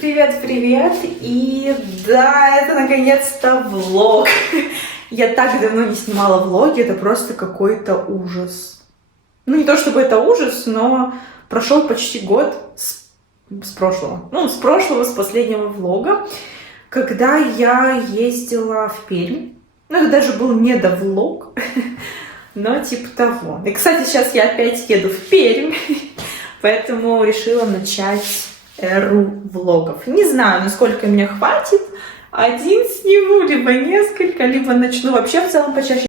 Привет-привет! И да, это наконец-то влог. Я так давно не снимала влоги, это просто какой-то ужас. Ну, не то чтобы это ужас, но прошел почти год с прошлого. Ну, с последнего влога, когда я ездила в Пермь. Ну, это даже был не довлог, но типа того. И, кстати, сейчас я опять еду в Пермь, поэтому решила начать эру влогов. Не знаю, насколько меня хватит. Один сниму, либо несколько, либо начну вообще в целом почаще